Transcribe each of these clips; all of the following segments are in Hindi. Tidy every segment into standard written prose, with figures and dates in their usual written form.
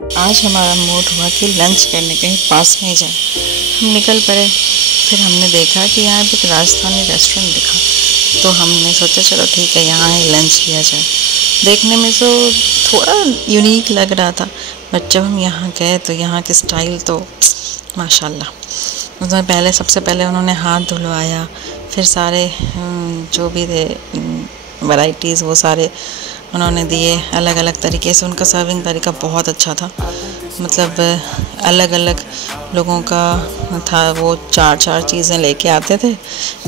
आज हमारा मूड हुआ कि लंच करने कहीं पास में ही जाए। हम निकल पड़े। फिर हमने देखा कि यहाँ पे एक राजस्थानी रेस्टोरेंट दिखा, तो हमने सोचा चलो ठीक है यहाँ ही लंच किया जाए। देखने में तो थोड़ा यूनिक लग रहा था, बट जब हम यहाँ गए तो यहाँ की स्टाइल तो माशाल्लाह। उसमें पहले सबसे पहले उन्होंने हाथ धुलवाया, फिर सारे जो भी थे वैराइटीज़ वो सारे उन्होंने दिए अलग अलग तरीके से। उनका सर्विंग तरीका बहुत अच्छा था, मतलब अलग अलग लोगों का था। वो चार चार चीज़ें लेके आते थे,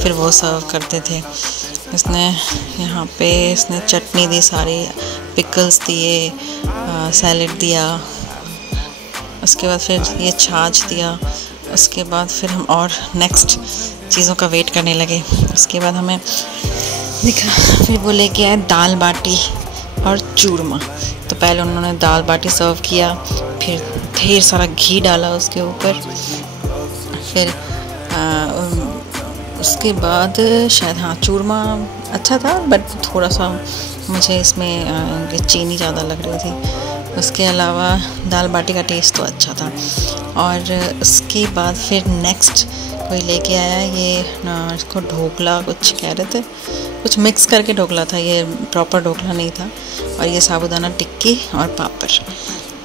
फिर वो सर्व करते थे। इसने चटनी दी, सारी पिकल्स दिए, सैलेड दिया, उसके बाद फिर ये छाछ दिया। उसके बाद फिर हम और नेक्स्ट चीज़ों का वेट करने लगे। उसके बाद हमें दिखा, फिर वो लेके आए दाल बाटी और चूरमा। तो पहले उन्होंने दाल बाटी सर्व किया, फिर ढेर सारा घी डाला उसके ऊपर। फिर उसके बाद शायद चूरमा अच्छा था, बट थोड़ा सा मुझे इसमें चीनी ज़्यादा लग रही थी। उसके अलावा दाल बाटी का टेस्ट तो अच्छा था। और उसके बाद फिर नेक्स्ट कोई लेके आया ये इसको ढोकला कुछ कह रहे थे, कुछ मिक्स करके ढोकला था, ये प्रॉपर ढोकला नहीं था। और ये साबूदाना टिक्की और पापड़,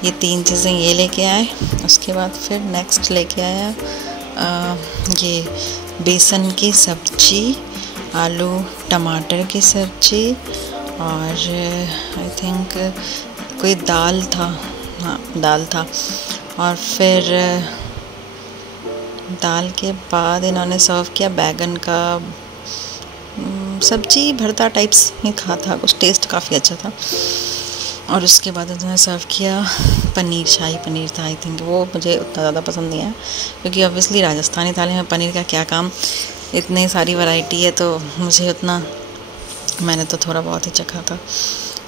ये तीन चीज़ें ये लेके आए। उसके बाद फिर नेक्स्ट लेके आया ये बेसन की सब्जी, आलू टमाटर की सब्जी, और आई थिंक कोई दाल था, हाँ दाल था। और फिर दाल के बाद इन्होंने सर्व किया बैगन का सब्जी भरता टाइप्स ही था, कुछ टेस्ट काफ़ी अच्छा था। और उसके बाद इन्होंने सर्व किया पनीर, शाही पनीर था आई थिंक। वो मुझे उतना ज़्यादा पसंद नहीं आया, क्योंकि ऑब्वियसली राजस्थानी थाली में पनीर का क्या काम, इतनी सारी वैरायटी है, तो मुझे उतना, मैंने तो थोड़ा बहुत ही चखा था।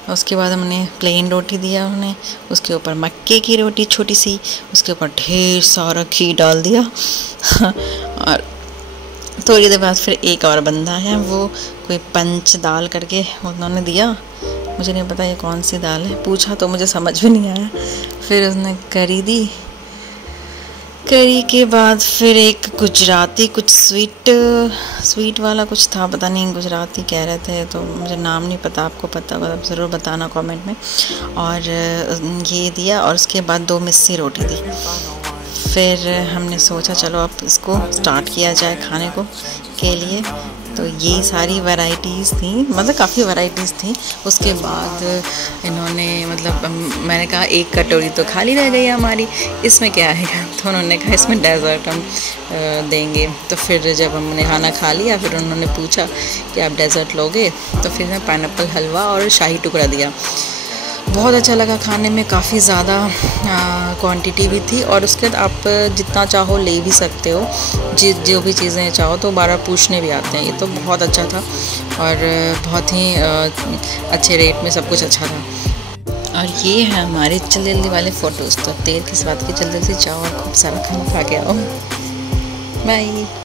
उसके बाद हमने प्लेन रोटी दिया उन्होंने, उसके ऊपर मक्के की रोटी छोटी सी, उसके ऊपर ढेर सारा घी डाल दिया। और थोड़ी देर बाद फिर एक और बंदा है, वो कोई पंच दाल करके उन्होंने दिया। मुझे नहीं पता ये कौन सी दाल है, पूछा तो मुझे समझ भी नहीं आया। फिर उसने करी दी, करी के बाद फिर एक गुजराती कुछ स्वीट वाला कुछ था, पता नहीं गुजराती कह रहे थे, तो मुझे नाम नहीं पता, आपको पता होगा तो ज़रूर बताना कमेंट में। और ये दिया, और उसके बाद 2 मिस्सी रोटी दी। फिर हमने सोचा चलो अब इसको स्टार्ट किया जाए खाने को के लिए। तो ये सारी वैराइटीज़ थी, मतलब काफ़ी वैराइटीज़ थी। उसके बाद इन्होंने, मतलब मैंने कहा एक कटोरी तो खाली रह गई हमारी, इसमें क्या है, तो उन्होंने कहा इसमें डेज़र्ट हम देंगे। तो फिर जब हमने खाना खा लिया, फिर उन्होंने पूछा कि आप डेज़र्ट लोगे, तो फिर मैं पाइनएप्पल हलवा और शाही टुकड़ा दिया। बहुत अच्छा लगा खाने में, काफ़ी ज़्यादा क्वांटिटी भी थी। और उसके बाद आप जितना चाहो ले भी सकते हो, जो भी चीज़ें चाहो, तो 12 पूछने भी आते हैं। ये तो बहुत अच्छा था, और बहुत ही अच्छे रेट में सब कुछ अच्छा था। और ये है हमारे जल्दी जल्दी वाले फ़ोटोज़। तो देर किस बात की, जल्दी जल्दी जाओ और खूब सारा खाना खा के आओ। बाय।